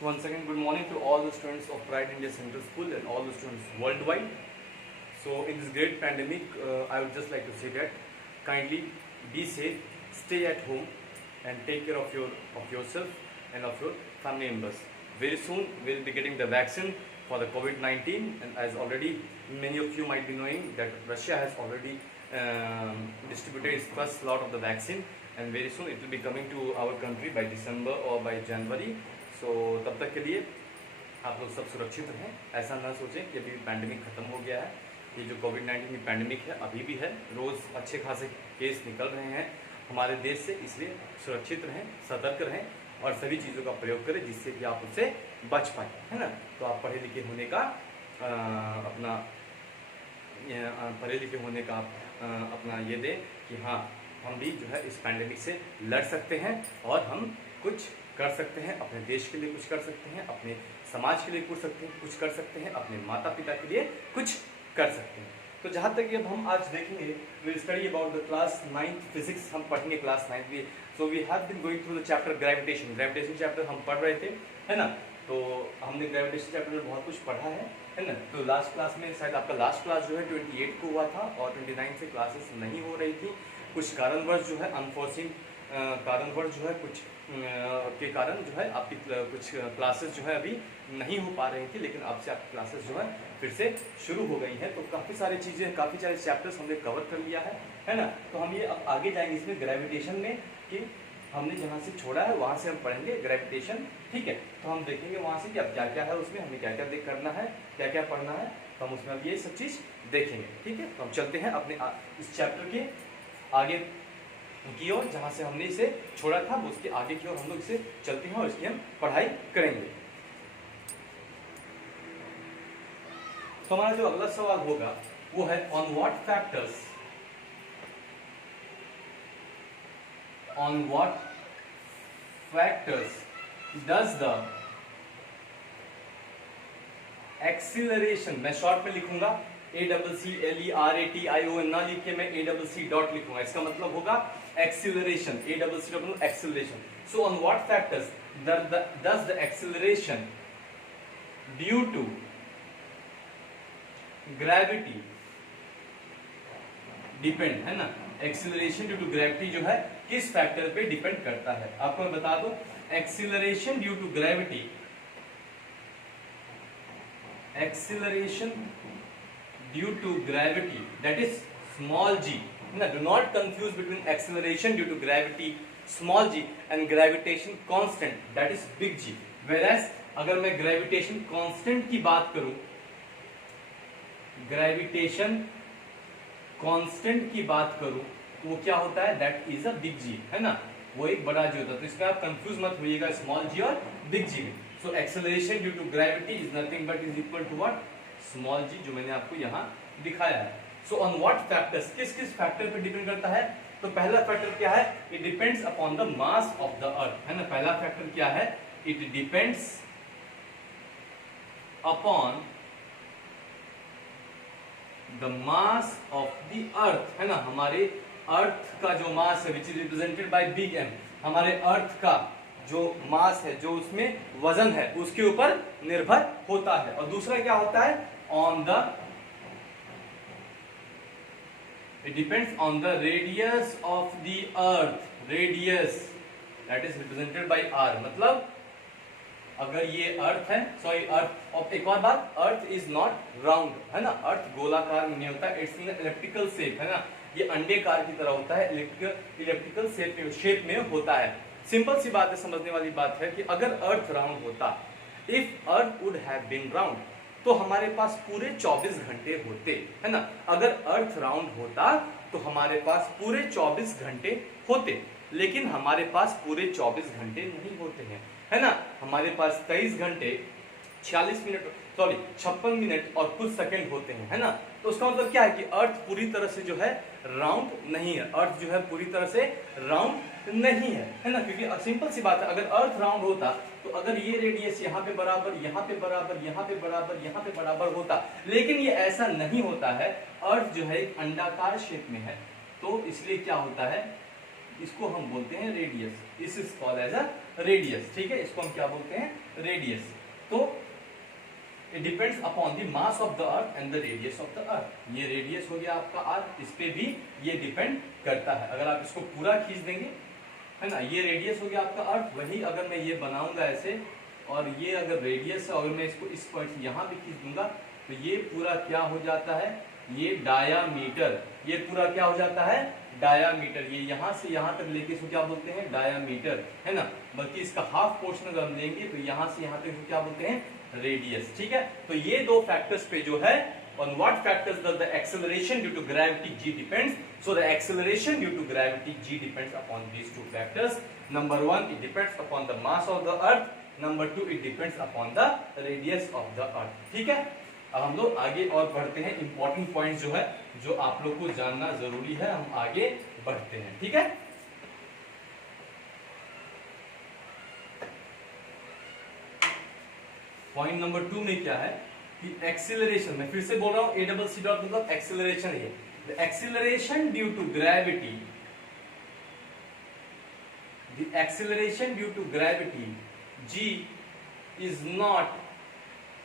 Once again, good morning to all the students of Pride India Central School and all the students worldwide. So, in this great pandemic, I would just like to say that kindly be safe, stay at home, and take care of yourself and of your family members. Very soon, we'll be getting the vaccine for the COVID-19, and as already many of you might be knowing that Russia has already distributed its first lot of the vaccine, and very soon it will be coming to our country by December or by January. So तब तक के लिए आप लोग सब सुरक्षित रहें। ऐसा ना सोचें कि अभी पैंडेमिक ख़त्म हो गया है। ये जो कोविड-19 की पैंडेमिक है अभी भी है, रोज़ अच्छे खासे केस निकल रहे हैं हमारे देश से, इसलिए सुरक्षित रहें, सतर्क रहें और सभी चीज़ों का प्रयोग करें जिससे कि आप उससे बच पाएँ, है ना। तो आप पढ़े लिखे होने का अपना ये दें कि हाँ, हम भी जो है इस पैंडेमिक से लड़ सकते हैं और हम कुछ कर सकते हैं, अपने देश के लिए कुछ कर सकते हैं, अपने समाज के लिए कुछ कर सकते हैं, अपने माता पिता के लिए कुछ कर सकते हैं। तो जहाँ तक अब हम आज देखेंगे, will study about the class 9th physics, हम पढ़ेंगे क्लास 9th भी। So we have been going through the chapter gravitation chapter हम पढ़ रहे थे, है ना। तो हमने ग्रेविटेशन चैप्टर में बहुत कुछ पढ़ा है ना। तो लास्ट क्लास में शायद आपका लास्ट क्लास जो है 28 को हुआ था और 29 से क्लासेस नहीं हो रही थी, कुछ कारणवश जो है अनफोर्सिंग कारणवश जो है कुछ के कारण जो है आपकी कुछ क्लासेस जो है अभी नहीं हो पा रही थी, लेकिन अब से आपकी क्लासेस जो है फिर से शुरू हो गई हैं। तो काफ़ी सारी चीज़ें, काफ़ी सारे चैप्टर्स हमने कवर कर लिया है ना। तो हम ये अब आगे जाएंगे इसमें ग्रेविटेशन में कि हमने जहाँ से छोड़ा है वहाँ से हम पढ़ेंगे ग्रेविटेशन, ठीक है। तो हम देखेंगे वहाँ से कि अब क्या क्या है उसमें, हमें क्या क्या करना है, क्या क्या पढ़ना है, तो हम उसमें अब ये सब चीज़ देखेंगे, ठीक है। तो हम चलते हैं अपने इस चैप्टर के आगे की ओर, जहाँ से हमने इसे छोड़ा था उसके आगे की ओर हम लोग इसे चलते हैं और इसकी हम पढ़ाई करेंगे। तो हमारा जो अगला सवाल होगा वो है on what factors does the acceleration, मैं शॉर्ट में लिखूंगा ACCLERATION ना लिख के मैं ACC डॉट लिखूंगा, इसका मतलब होगा acceleration, ACC acceleration. So on what factors does the acceleration due to gravity depend, है ना। एक्सीलरेशन ड्यू टू ग्रेविटी जो है किस फैक्टर पे डिपेंड करता है, आपको मैं बता दूं। Acceleration due to gravity, acceleration due to gravity that is small g, ना। Do not confuse between acceleration due to gravity small g and gravitation constant that is big G। Whereas अगर मैं gravitation constant की बात करूं, gravitation constant की बात करूं तो वो क्या होता है, that is a big G, है ना। वो एक बड़ा G होता है। तो इसमें आप कंफ्यूज मत होइएगा स्मॉल g और बिग G में। So acceleration due to gravity is nothing but is equal to what, small g, जो मैंने आपको यहाँ दिखाया है। सो ऑन व्हाट फैक्टर्स, किस किस फैक्टर पे डिपेंड करता है। तो पहला फैक्टर क्या है, it depends upon the mass of the अर्थ, है ना। पहला फैक्टर क्या है, it depends upon the mass of the अर्थ, है ना। हमारे अर्थ का जो मास है which is represented by big M, हमारे अर्थ का जो मास है, जो उसमें वजन है, उसके ऊपर निर्भर होता है। और दूसरा क्या होता है, on the it depends on the radius of the earth, radius that is represented by R। मतलब अगर ये अर्थ है, सॉरी अर्थ, और एक और बात, अर्थ इज नॉट राउंड, है ना। अर्थ गोलाकार में नहीं होता, इट्स इन इलिप्टिकल शेप, है ना। ये अंडेकार की तरह होता है, इलिप्टिकल शेप में होता है। सिंपल सी बात है, समझने वाली बात है कि अगर अर्थ राउंड होता, if earth would have been round, तो हमारे पास पूरे 24 घंटे होते, है ना। अगर अर्थ राउंड होता तो हमारे पास पूरे 24 घंटे होते, लेकिन हमारे पास पूरे 24 घंटे नहीं होते हैं, है ना। हमारे पास 23 घंटे 56 मिनट और कुछ सेकंड होते हैं, है ना। तो उसका मतलब क्या है कि अर्थ पूरी तरह से जो है राउंड नहीं है, अर्थ जो है पूरी तरह से राउंड नहीं है ना। क्योंकि सिंपल सी बात है, अगर अर्थ राउंड होता तो अगर ये रेडियस यहाँ पे बराबर, यहाँ पे बराबर, यहाँ पे बराबर, यहाँ पे बराबर होता, लेकिन ये ऐसा नहीं होता है। अर्थ जो है एक अंडाकार शेप में है, तो इसलिए क्या होता है, इसको हम बोलते हैं radius, this is called as a radius, ठीक है, इसको हम क्या बोलते हैं, रेडियस। तो it depends upon the mass of the earth and the radius of the earth. ये रेडियस हो गया आपका अर्थ, इस पे भी ये डिपेंड करता है। अगर आप इसको पूरा खींच देंगे, है ना, ये रेडियस हो गया आपका अर्थ, वही अगर मैं ये बनाऊंगा ऐसे, और ये अगर रेडियस है, अगर मैं इसको इस पॉइंट से यहाँ भी खींच दूंगा, तो ये पूरा क्या हो जाता है, ये डायामीटर, ये पूरा क्या हो जाता है, डायामीटर। ये यहाँ से यहाँ तक लेके इसको क्या बोलते हैं, डायामीटर, है ना। बल्कि इसका हाफ पोर्शन अगर हम लेंगे तो यहाँ से यहाँ तक इसको क्या बोलते हैं, रेडियस, ठीक है। तो ये दो फैक्टर्स पे जो है, on what factors does the acceleration due to gravity g depends? So the acceleration due to gravity g depends upon these two factors. Number one, it depends upon the mass of the earth. Number two, it depends upon the radius of the earth. ठीक है। अब हम लोग आगे और बढ़ते हैं, important point जो है, जो आप लोग को जानना जरूरी है, हम आगे बढ़ते हैं, ठीक है। पॉइंट नंबर 2 में क्या है कि एक्सीलरेशन, मैं फिर से बोल रहा हूं, ए डबल सी डॉट मतलब एक्सीलरेशन है। The acceleration due to gravity, the acceleration due to gravity g is not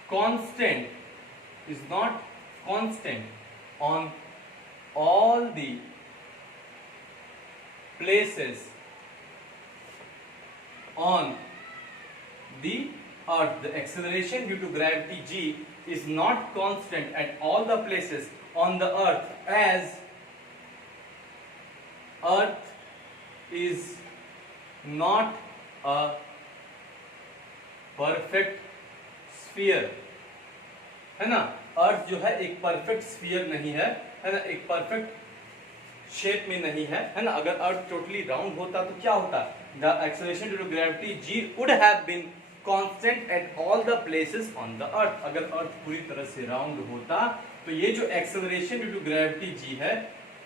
constant on all the places on the earth. The acceleration due to gravity g is not constant at all the places on the earth, as earth is not a perfect sphere, है ना। अर्थ जो है एक perfect sphere नहीं है, है ना, एक परफेक्ट शेप में नहीं है ना। अगर अर्थ टोटली राउंड होता तो क्या होता, the acceleration due to gravity g would have been constant at all the places on the earth. अगर अर्थ पूरी तरह से राउंड होता तो ये जो एक्सेलरेशन ड्यू टू ग्रेविटी जी है,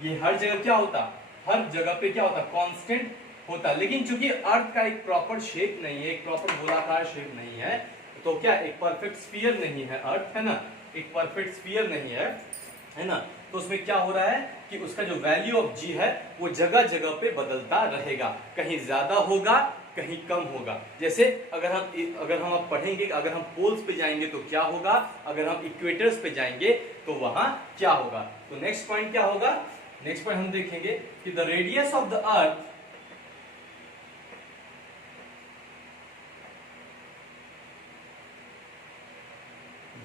ये हर जगह क्या होता, हर जगह पे क्या होता, कांस्टेंट होता। लेकिन चूंकि अर्थ का एक प्रॉपर शेप नहीं है, एक प्रॉपर गोलाकार शेप नहीं है, तो क्या एक परफेक्ट स्फीयर नहीं है अर्थ, है ना, एक परफेक्ट स्फीयर नहीं है ना। तो उसमें क्या हो रहा है कि उसका जो वैल्यू ऑफ जी है वो जगह जगह पे बदलता रहेगा, कहीं ज्यादा होगा, कहीं कम होगा। जैसे अगर हम अब पढ़ेंगे, अगर हम पोल्स पे जाएंगे तो क्या होगा, अगर हम इक्वेटर्स पे जाएंगे तो वहां क्या होगा। तो नेक्स्ट पॉइंट क्या होगा, नेक्स्ट पॉइंट हम देखेंगे कि the radius of the earth,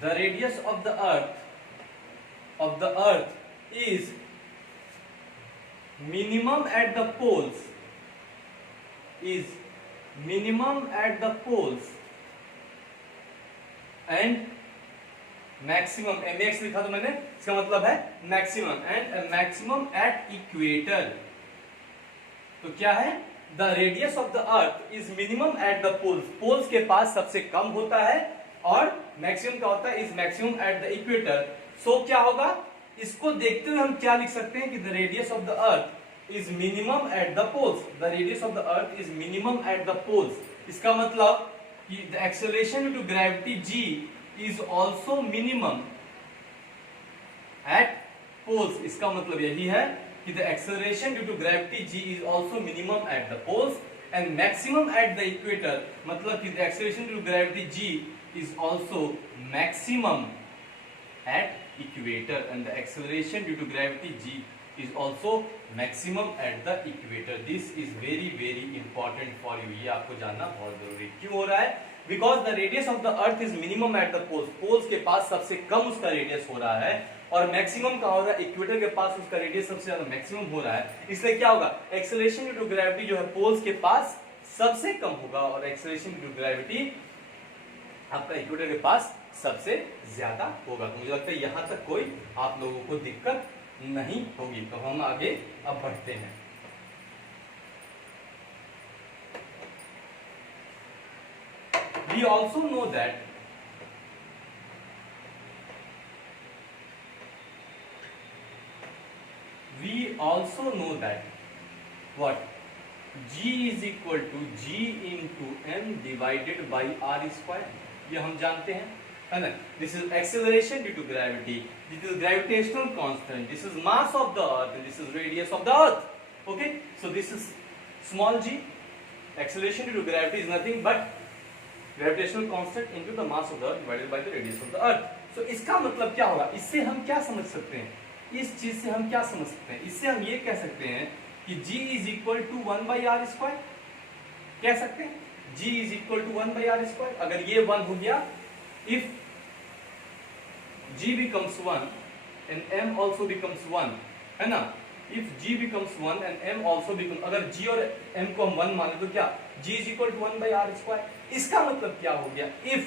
the radius of the earth is minimum at the poles, and maximum, mx लिखा तो मैंने, इसका मतलब है maximum, and maximum at equator. तो क्या है, the radius of the earth is minimum at the poles, poles के पास सबसे कम होता है, और मैक्सिमम क्या होता है, is maximum at the equator. So क्या होगा, इसको देखते हुए हम क्या लिख सकते हैं कि the radius of the earth is minimum at the poles, the radius of the earth is minimum at the poles. इसका मतलब कि the acceleration due to gravity g is also minimum at poles. इसका मतलब यही है कि the acceleration due to gravity g is also minimum at the poles and maximum at the equator. मतलब कि the acceleration due to gravity g is also maximum at equator, and the acceleration due to gravity g is also maximum at the equator. This is very very important for you, ये आपको जानना बहुत जरूरी। क्यों हो रहा है, because the radius of the earth is minimum at the poles, poles के पास सबसे कम उसका रेडियस हो रहा है, और मैक्सिमम का हो रहा है इक्वेटर के पास, उसका रेडियस सबसे ज्यादा मैक्सिमम हो रहा है। इसलिए क्या होगा, एक्सेलरेशन ड्यू टू ग्रेविटी जो है पोल्स के पास सबसे कम होगा, और एक्सेलरेशन ड्यू टू ग्रेविटी आपका इक्वेटर के पास सबसे ज्यादा होगा। तो मुझे लगता है यहां तक कोई आप लोगों को दिक्कत नहीं होगी। तो हम आगे अब बढ़ते हैं। We also know that what g is equal to g into m divided by r square, ये हम जानते हैं, है ना। This is acceleration due to gravity, this is gravitational constant, this is mass of the earth, and this is radius of the earth. Okay, so this is small g acceleration due to gravity is nothing but gravitational constant into the mass of the earth divided by the radius of the earth. So इसका मतलब क्या होगा, इससे हम क्या समझ सकते हैं, इस चीज से हम क्या समझ सकते हैं, इससे हम ये कह सकते हैं कि G is equal to 1/r², कह सकते हैं G is equal to 1/r²। अगर ये 1 हो गया, if G becomes 1 and M also becomes 1, है ना, if G becomes 1 and M also becomes, अगर G और M को हम 1 माने तो क्या G is equal to 1/r²। इसका मतलब क्या हो गया, if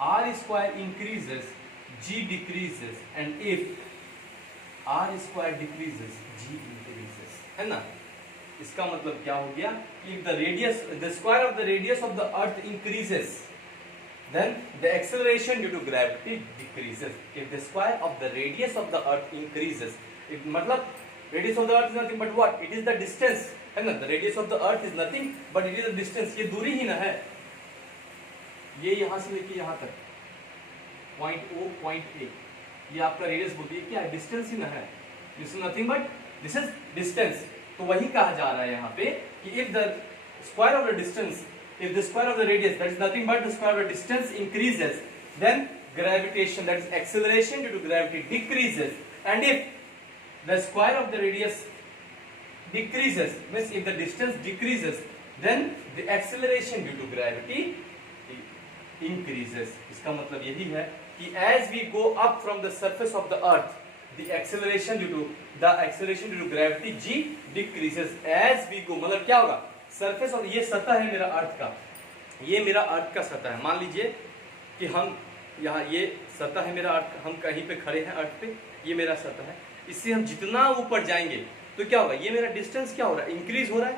r² increases G decreases and if r² decreases G increases, है ना। इसका मतलब क्या हो गया, if the radius, the square of the radius of the earth increases, then the acceleration due to gravity decreases. If the square of the radius of the earth increases, if मतलब radius of the earth is nothing but what, it is the distance, है ना, the radius of the earth is nothing but it is the distance, ये दूरी ही ना है, ये यहां से लेके यहां तक पॉइंट O पॉइंट A, ये आपका रेडियस बोलती है, क्या है, डिस्टेंस ही ना है, this is nothing but this is distance. तो वही कहा जा रहा है यहाँ पे कि if the square of the distance, if the square of the radius, that is nothing but the square of the distance increases, then gravitation, that is acceleration due to gravity decreases, and if the square of the radius decreases, means if the distance decreases, then the acceleration due to gravity increases। इसका मतलब यही है कि as we go up from the surface of the earth, the acceleration due to gravity G decreases as we go। मतलब क्या होगा, surface और ये सतह है मेरा अर्थ का, ये मेरा अर्थ का सतह है, मान लीजिए कि हम यहाँ, ये सतह है मेरा अर्थ, हम कहीं पे खड़े हैं अर्थ पे, ये मेरा सतह है, इससे हम जितना ऊपर जाएंगे तो क्या होगा, ये मेरा डिस्टेंस क्या हो रहा है, इंक्रीज हो रहा है।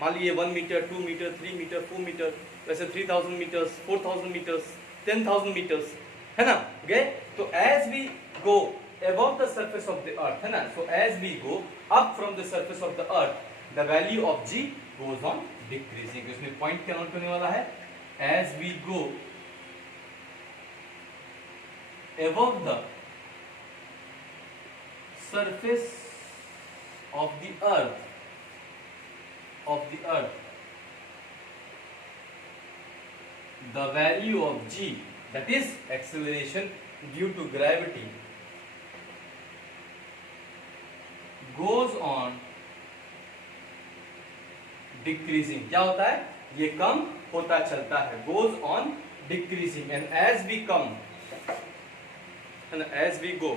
मान लीजिए 1 मीटर 2 मीटर 3 मीटर 4 मीटर, वैसे 3000 मीटर्स 4000 मीटर्स 10,000 मीटर्स, है ना, गए। तो as we go above the surface of the earth, है ना, so as we go up from the surface of the earth, the value of G goes on decreasing। इसमें point क्या note करने वाला है, as we go above the surface of the earth, the value of G, that is acceleration due to gravity, goes on decreasing। क्या होता है, ये कम होता चलता है, goes on decreasing, and as we come and as we go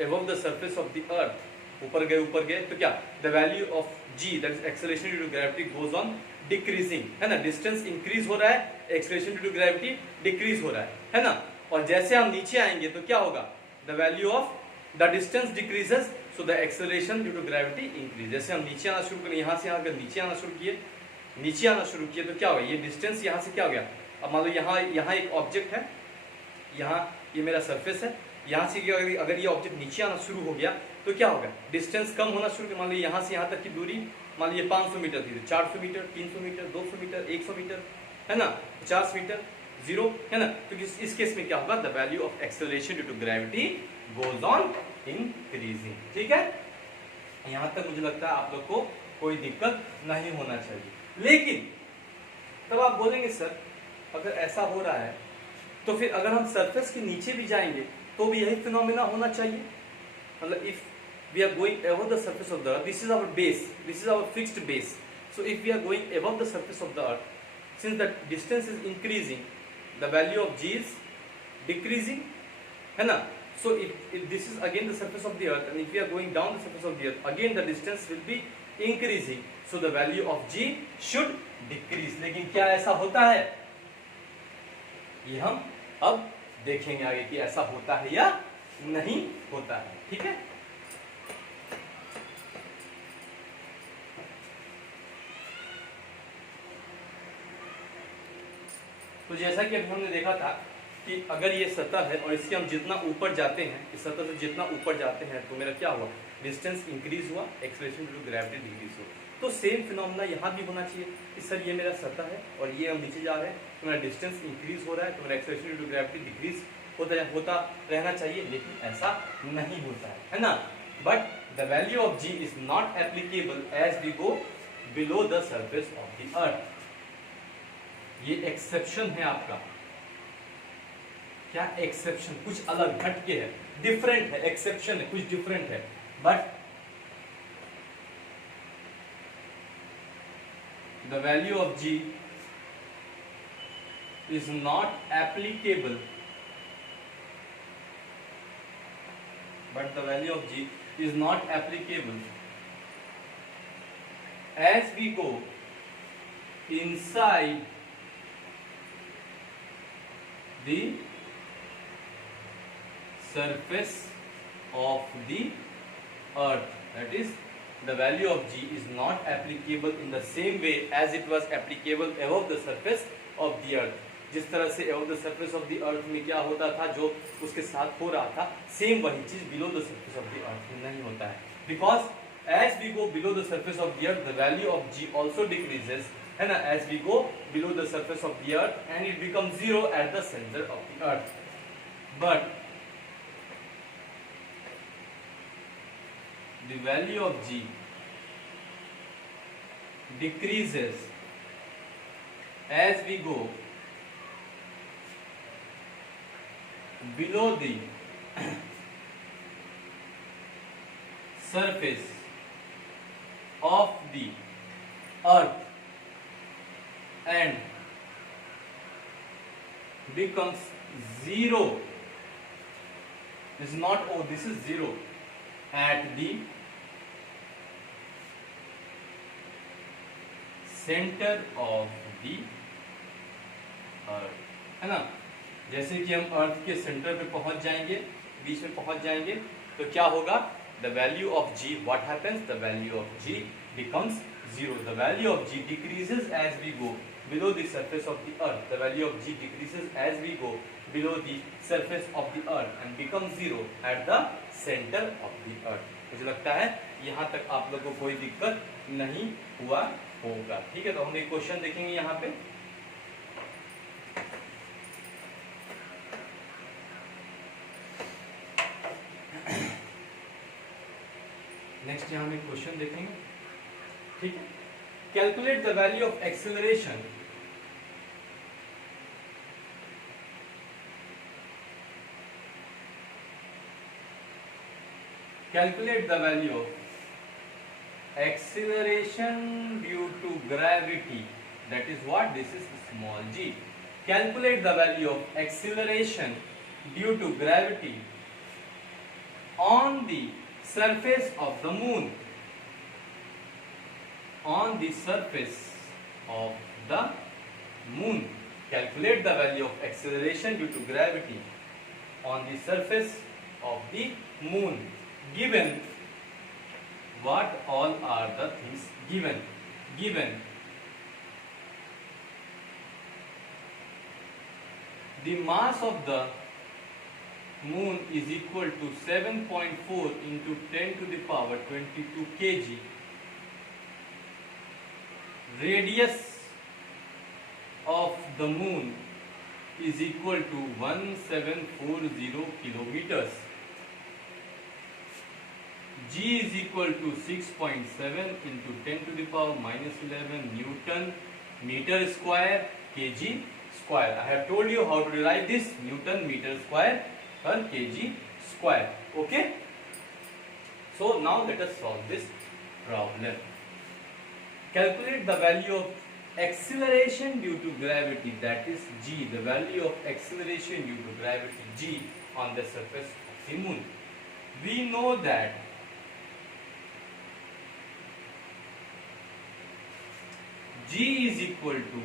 above the surface of the earth, ऊपर गए तो क्या, the value of G, that is acceleration due to gravity, goes on decreasing, है ना, डिस्टेंस इंक्रीज हो रहा है, acceleration due to gravity decrease हो रहा है ना। और जैसे हम नीचे आएंगे तो क्या होगा, the value of the distance decreases, so the acceleration due to gravity increase. जैसे हम नीचे आना शुरू करें, यहाँ से अगर नीचे आना शुरू किए तो क्या होगा, ये डिस्टेंस यहाँ से क्या हो गया, अब मान लो यहाँ एक ऑब्जेक्ट है, यहाँ ये मेरा सरफेस है, यहाँ से अगर ये ऑब्जेक्ट नीचे आना शुरू हो गया तो क्या होगा, डिस्टेंस कम होना शुरू, मान लो यहाँ से यहाँ तक की दूरी, मान लीजिए 500 मीटर थी, 400 मीटर 300 मीटर 200 मीटर 100 मीटर, है ना, 50 मीटर 0, है ना। तो इस केस में क्या होगा, the value of acceleration due to gravity goes on increasing. ठीक है, यहाँ तक मुझे लगता है आप लोग को कोई दिक्कत नहीं होना चाहिए। लेकिन तब आप बोलेंगे सर अगर ऐसा हो रहा है तो फिर अगर हम सरफेस के नीचे भी जाएंगे तो भी यही फिनोमेना होना चाहिए, मतलब if we are going above the surface of the earth, this is our base, this is our fixed base, so if we are going above the surface of the earth, since the distance is increasing, the value of G is decreasing, है ना। So if this is again the surface of the earth and if we are going down the surface of the earth, again the distance will be increasing, so the value of G should decrease। लेकिन क्या ऐसा होता है, ये हम अब देखेंगे आगे कि ऐसा होता है या नहीं होता है। ठीक है, तो जैसा कि अभी हमने देखा था कि अगर ये सतह है और इससे हम जितना ऊपर जाते हैं, इस सतह से जितना ऊपर जाते हैं तो मेरा क्या हुआ, डिस्टेंस इंक्रीज हुआ, acceleration due to gravity decrease हुआ। तो सेम फिनोमेना यहाँ भी होना चाहिए कि सर ये मेरा सतह है और ये हम नीचे जा रहे हैं तो मेरा डिस्टेंस इंक्रीज हो रहा है, तो मेरा acceleration due to gravity decrease होता रहना चाहिए, लेकिन ऐसा नहीं होता है ना। But the value of G is not applicable as we go below the surface of the earth. ये एक्सेप्शन है आपका। क्या एक्सेप्शन? कुछ अलग, हटके है, डिफरेंट है, एक्सेप्शन है, कुछ डिफरेंट है। But the value of g is not applicable, but the value of g is not applicable as we go inside the surface of the earth. That is, the value of g is not applicable in the same way as it was applicable above the surface of the earth. जिस तरह से above the surface of the earth में क्या होता था, जो उसके साथ हो रहा था, सेम वही चीज below the surface of the earth में नहीं होता है। Because as we go below the surface of the earth, the value of g also decreases, है ना, as we go below the surface of the earth, and it becomes zero at the center of the earth. But the value of g decreases as we go below the surface of the earth and becomes zero. This is not O, this is zero at the center of the earth, है ना। जैसे कि हम अर्थ के centre पे पहुंच जाएंगे, बीच में पहुंच जाएंगे, तो क्या होगा? The value of g, what happens? The value of g becomes zero. The value of g decreases as we go below the surface of the earth. The value of g decreases as we go below the surface of the earth and becomes zero at the center of the earth. मुझे लगता है यहाँ तक आप लोगों को कोई दिक्कत नहीं हुआ होगा। ठीक है, तो हम एक क्वेश्चन देखेंगे यहाँ पे। नेक्स्ट यहाँ हम एक क्वेश्चन देखेंगे। ठीक है, calculate the value of acceleration calculate the value of acceleration due to gravity. That is what? This is small g. Calculate the value of acceleration due to gravity on the surface of the moon. On the surface of the moon. Calculate the value of acceleration due to gravity on the surface of the moon. Given what all are the things given? Given the mass of the moon is equal to 7.4 into 10 to the power 22 kg. Radius of the moon is equal to 1740 kilometers. G is equal to 6.7 into 10 to the power minus 11 Newton meter square kg square. I have told you how to derive this Newton meter square per kg square. Okay. So now let us solve this problem. Calculate the value of acceleration due to gravity, that is g. The value of acceleration due to gravity g on the surface of the moon. We know that g is equal to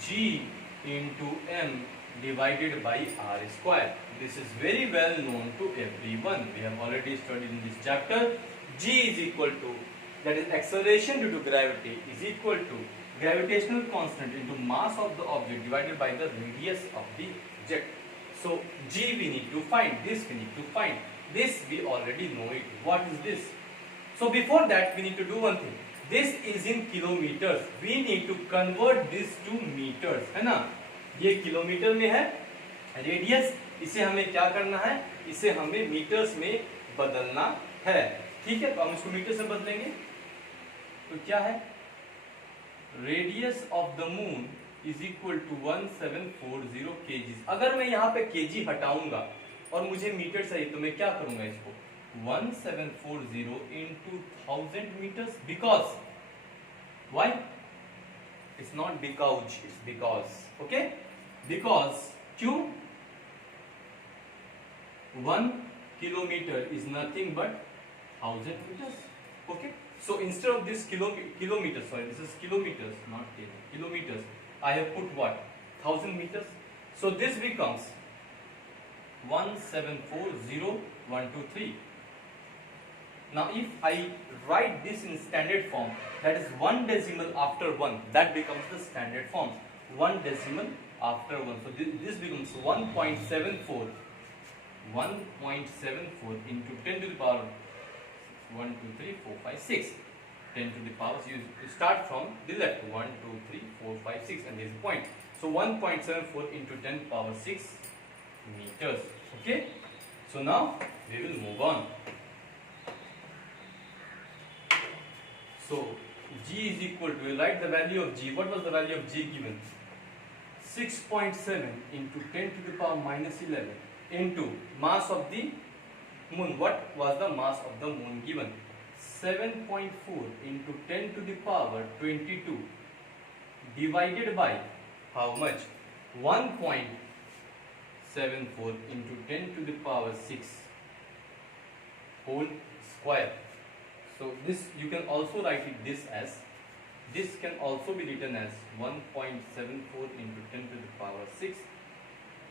g into m divided by r square. This is very well known to everyone. We have already studied in this chapter. G is equal to, that is acceleration due to gravity, is equal to gravitational constant into mass of the object divided by the radius of the object. So g we need to find, this we need to find, this we already know it. What is this? So before that we need to do one thing. This is in kilometers. We need to convert this to meters, है ना। ये kilometre में है, radius, इसे हमें क्या करना है? इसे हमें मीटर्स में बदलना है। ठीक है, तो हम इसको मीटर्स में बदलेंगे तो क्या है? Radius of the moon is equal to 1740 kgs। अगर मैं यहाँ पे kg हटाऊंगा और मुझे मीटर चाहिए तो मैं क्या करूंगा इसको 1740 into 1000 meters, because why? It's not because, it's because, okay? Because क्यों? 1 kilometer is nothing but 1000 meters, okay? So instead of this kilometers, sorry, this is kilometers, not kilometers, I have put what? 1000 meters. So this becomes 1740123. Now if I write this in standard form, that is 1 decimal after 1, that becomes the standard form, 1 decimal after 1. So this becomes 1.74 into 10 to the power 1 2 3 4 5 6, 10 to the power, so you start from the left, 1 2 3 4 5 6, and there is a point. So 1.74 into 10 power 6 meters. Okay, so now we will move on. So G is equal to, write the value of G. What was the value of G given? 6.7 into 10 to the power minus 11 into mass of the moon. What was the mass of the moon given? 7.4 into 10 to the power 22 divided by how much? 1.74 into 10 to the power 6 whole square. So this you can also write it this as, this can also be written as 1.74 into 10 to the power 6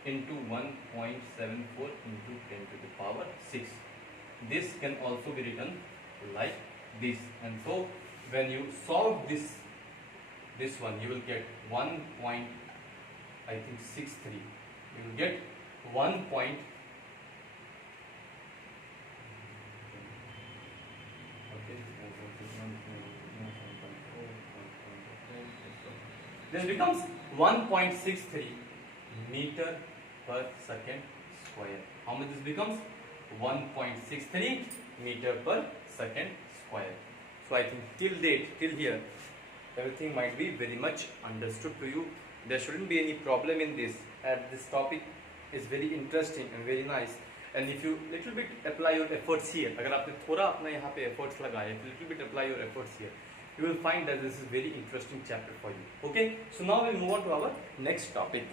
into 1.74 into 10 to the power 6. This can also be written like this, and so when you solve this one, you will get 1.63. You will get 1. This becomes 1.63 meter per second square. How much this becomes? 1.63 meter per second square. So I think till here, everything might be very much understood to you. There shouldn't be any problem in this, as this topic is very interesting and very nice. And if you little bit apply your efforts here, अगर आपने थोड़ा अपना यहाँ पे efforts लगाए, if you little bit apply your efforts here, you will find that this is very interesting chapter for you. Okay, so now we'll move on to our next topic.